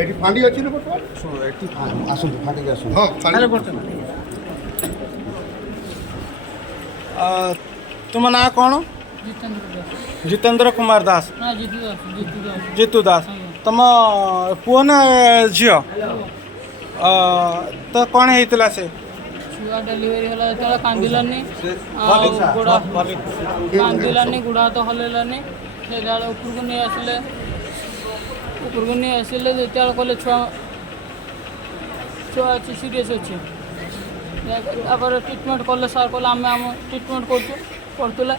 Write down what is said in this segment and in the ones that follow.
এটি ফাঁড়ি আছে না বর্তমান আসুন ফাটিকে আসুন। तुम ना कौन जितेंद्र कुमार दास जीतू दास तुम पुओ ना झील तो कौन होता से छुआ डेलीवरी होला जेतला कांदिलानी कांदिलानी गुड़ा तो हलेलानी सेदाल उपरको नहीं आसिले जेतला कहले छुआ छुआ अच्छी सीरीयस अच्छे ट्रिटमेंट कले सार कहले आम आम ट्रिटमेंट करतुला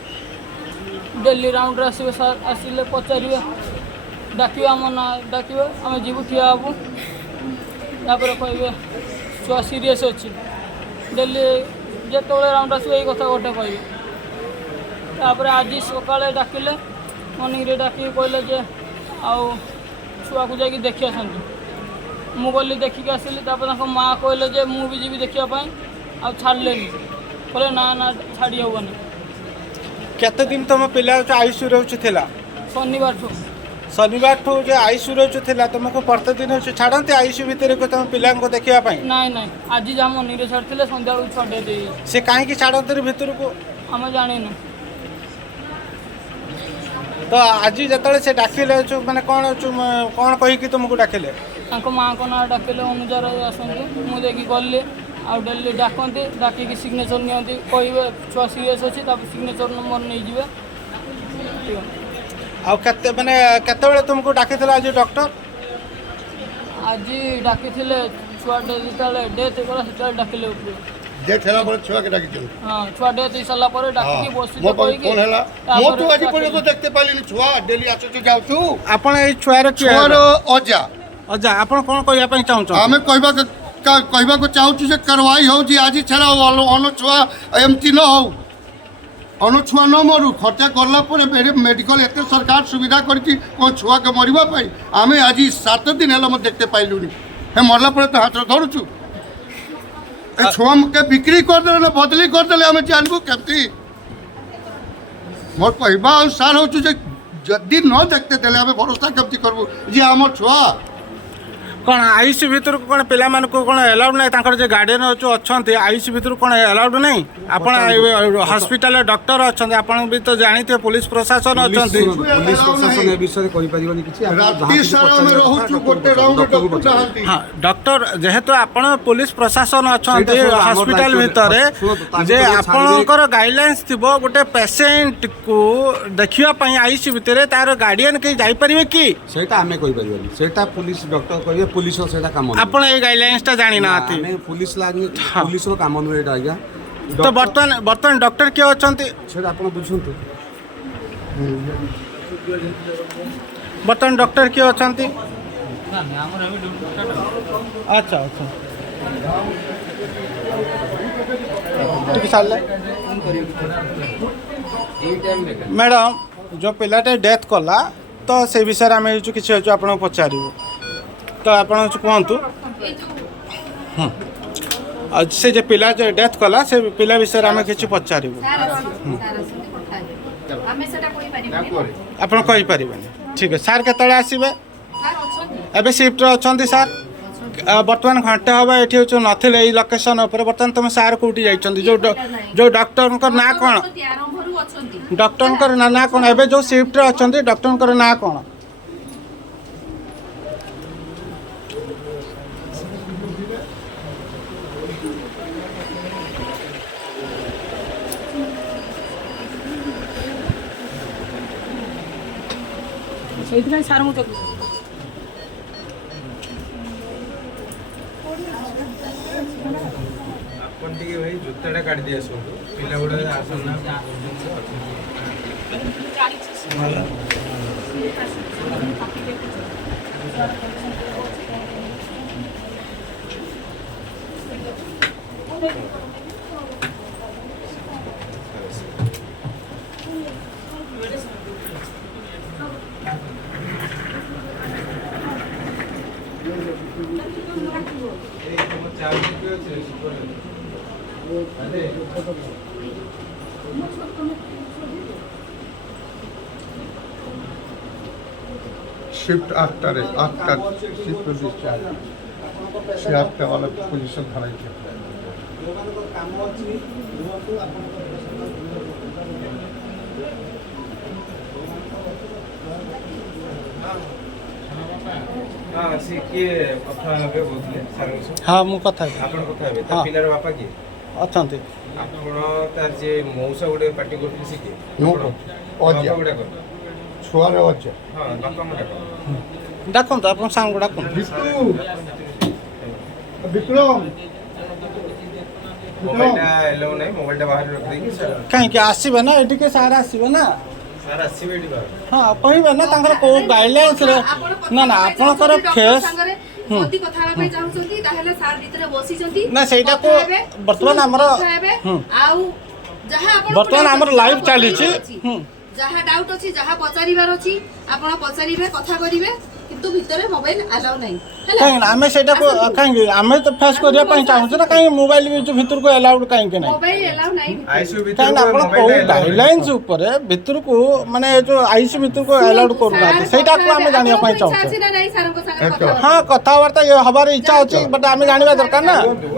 डेली राउंड आसवे सार आसिले पचारे डाक आम ना डाक आम जीवु ठिया हबू तापर कहे छुआ सीरीयस अच्छी डेली जिते राउंड आसवे ये कथा गोटे कहे आज सकाले डाकिले मर्निंग डाक कहले जे आउ छुआ को जाकि देखी आसतु मु गली देखिकी आसिली माँ कहले जे मु भी जी देखापी आ छाड़े कहले ना ना छाड़ी हेनी केते दिन तुम पिला आईसीयू रोचुला शनिवार शनिवार ठू जो आईसीयू रोचुला तुमको प्रतिदिन छाड़ती आईसीयू भितर तुम पिला देखापी नाई नाई आज जहाँ मर्निंग छाड़ी सन्ध्या छड़े दे से कहीं छाड़ती भितर को आम जाणीनु तो आज जो से डाकिले मैंने कौन कौन कहीकि तुमको डाकिले माँ को ना डाकिले अनुजार आसती मुझे गली आ डेली डाकती डाकिकी सिग्नेचर नियंती कहे छुआ सीरीयस अच्छी सिग्नेचर नंबर नहीं जाए आते मैंने केत तुमको डाकी आज डॉक्टर आज डाकी छुआ डेथ होगा से डाकिले डेथ है पर छुआ के डाकी हाँ छुआ डेथ हो सारा पर डाकिकी बस कौन है मो तो आज पर्यंत देखते पाइलिनी छुआ डेली आसुची जाउछु आपण ए छुआर छुआर अजा अजा आपण कोन कहया पई चाहू आमे कहबा को चाहू से करवाई हो जी आज छाड़ा अनु छुआ एमती न हो अनु छुआ न मरु खर्चा करला पर मेडिकल एत सरकार सुविधा करती कौन छुआ के मरवा पाई आमे आज 7 दिन है देखते पाइलुनी हे मरला पर तो हाथ धरुचु छुआ के बिक्री करदे ना बदली करदे आम जानबू केमती मोर कहवा अनुसार हो जदि न देखते देले आम भरोसा केमती करबू जी आम छुआ कौन आईसीयू भितर कौन पिला कौन एलाउड ना जो गार्डियन अच्छा आईसीयू भितर कौन एलाउड नहीं आपण हॉस्पिटल डॉक्टर अच्छा आपण भी तो जानते पुलिस प्रशासन अच्छा पुलिस प्रशासन ए विषय कहि परिबनी किछि राति सारा हम रहउछु गोटे राउंड डॉक्टर चाहती हां डॉक्टर जेहेतु आपण पुलिस प्रशासन अच्छा हॉस्पिटल भितर जे आपणकर गाइडलाइंस थिबो गोटे पेशेंट को देखिया पई आईसीयू भितर तार गार्डियन के जाई परिबे कि सेटा हमें कहि परिबनी सेटा पुलिस डॉक्टर कहिए पुलिस सेटा काम आपण ए गाइडलाइंस ता जानि ना आती हमें पुलिस लागी पुलिस रो काम नु एटा आज्ञा तो बर्तमान डॉक्टर किए अछंती सेटा आपण बुझंतु बर्तमान डॉक्टर किए अछंती अच्छा अच्छा ठीक साल मैडम जो पिलाटे डेथ कला तो से विषय आम किसी अच्छे आपको पचारू तो आप कहतु से जो पिला जो डेथ कला से पिला विषय आम किसी पचारू आप कहीपर ठीक है सार के आसबे एवं सिफ्ट अच्छा सार बर्तमान घंटे हम ये नथिले ये लोकेशन उपर बर्तमान तुम सार कौटी जाइए जो डॉक्टर ना कौन डॉक्टर ना कौन एवं जो सिफ्ट अच्छा डॉक्टर ना कौन सार मुझे भाई जुत्ता काट दिया पिला गुड़ा आसना शिफ्ट 8टा शिफ्ट डिस्चार्ज से 8टा वाला पोजीशन धराई थे ହଁ ସେ କିଏ କଥା ହେବେ କହୁଥିଲେ ସାର୍ଙ୍କ ସହ ହଁ ମୁଁ କଥା ହେବି ଆପଣ କଥା ହେବେ ତା ହଁ। ପିଲାର ବାପା କିଏ ଅଛନ୍ତି ଆପଣ ତାର ଯେ ମଉସା ଗୋଟେ ପାର୍ଟି କରୁଥିଲେ ସେ କିଏ ମୁଁ ଆପଣ? ଅଜା ବାପା ଗୁଡ଼ାକ ଛୁଆରେ ଅଜା ହଁ ବାପା ଗୁଡ଼ାକ ଡାକନ୍ତୁ ଆପଣ ସାଙ୍ଗ ଡାକନ୍ତୁ ବିକ୍ରମ ମୋବାଇଲଟା ଏଲାଉ ନାହିଁ ମୋବାଇଲଟା ବାହାରେ ରଖିଦେଇକି କାହିଁକି ଆସିବେ ନା ଏଠିକି ସାର୍ ଆସିବେ ନା ସାର୍ ଆସିବେ ଏଠି ବାହାରେ ହଁ କହିବେ ନା ତାଙ୍କର କୋଉ ଗାଇଡଲାଇନ୍ସରେ ନା ନା ଆପଣଙ୍କର ଫେସ୍ ଯଦି କଥା ହେବା ପାଇଁ ଚାହୁଁଛନ୍ତି ତାହେଲେ ସାର୍ ଭିତରେ ବସିଛନ୍ତି ନା ସେଇଟାକୁ କଥା ହେବେ, ବର୍ତ୍ତମାନ ଆମର କଥା ହେବେ, ଆଉ ଯାହା ଆପଣ ବର୍ତ୍ତମାନ ଆମର ଲାଇଭ୍ ଚାଲିଛି ଯାହା ଡାଉଟ୍ ଅଛି ଯାହା ପଚାରିବାର ଅଛି ଆପଣ ପଚାରିବେ କଥା କରିବେ କିନ୍ତୁ ଭିତରେ ମୋବାଇଲ ଆଲାଉ ନାହିଁ ହେଲା କାହିଁକି ନା ଆମେ ସେଇଟାକୁ କାହିଁକି ଆମେ ତ ଫେସ୍ କରିବା ପାଇଁ ଚାହୁଁଛୁ ନା କାହିଁକି ମୋବାଇଲ ଭିତରକୁ ଏଲାଉଡ୍ କାହିଁକି ନାହିଁ ମୋବାଇଲ ଆଲାଉ ନାହିଁ ଆଇସିୟୁ କାହିଁକି ନା ଆପଣ କୋଉ ଗାଇଡଲାଇନ୍ସ ଉପରେ ଭିତରକୁ ମାନେ ଏ ଯୋଉ ଆଇସି ଭିତରକୁ ଏଲାଉଡ୍ କରୁନାହାନ୍ତି ସେଇଟାକୁ ଆମେ ଜାଣିବା ପାଇଁ ଚାହୁଁଛୁ ଅଛି ନା ନାହିଁ ସାରଙ୍କ ସାଙ୍ଗରେ କଥା ହେବା? ହଁ କଥାବାର୍ତ୍ତା ହବାର ଇଚ୍ଛା ଅଛି ବଟ୍ ଆମେ ଜାଣିବା ଦରକାର ନା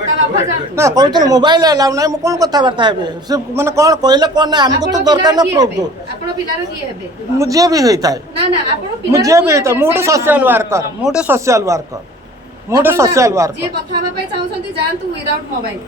ତା ବାପା ଜାଣନ୍ତି। ନା କହୁଛନ୍ତି ମୋବାଇଲ ଏଲାଉ ନାହିଁ ମୁଁ କ'ଣ କଥାବାର୍ତ୍ତା ହେବି ସେ ମାନେ କ'ଣ କହିଲେ କ'ଣ ନାହିଁ ଆମକୁ ତ ଆପଣ ଦରକାର ନା ପିଲାର ପ୍ରୁଫ୍ କିଏ ହେବେ? ଆପଣ ପିଲାର କିଏ ହେବେ ମୁଁ ଯିଏ ବି ହେଇଥାଏ ନା ନା ଆପଣ ମୁଁ ପିଲାର ଯିଏ ବି କିଏ ହେଇଥାଏ ହେବେ? ମୁଁ ଗୋଟେ ସୋସିଆଲ ୱାର୍କର ମୁଁ ଗୋଟେ ସୋସିଆଲ ୱାର୍କର ଆପଣ ଯିଏ କଥା ହେବା ପାଇଁ ଚାହୁଁଛନ୍ତି ଯାଆନ୍ତୁ ୱିଦାଉଟ୍ ମୋବାଇଲ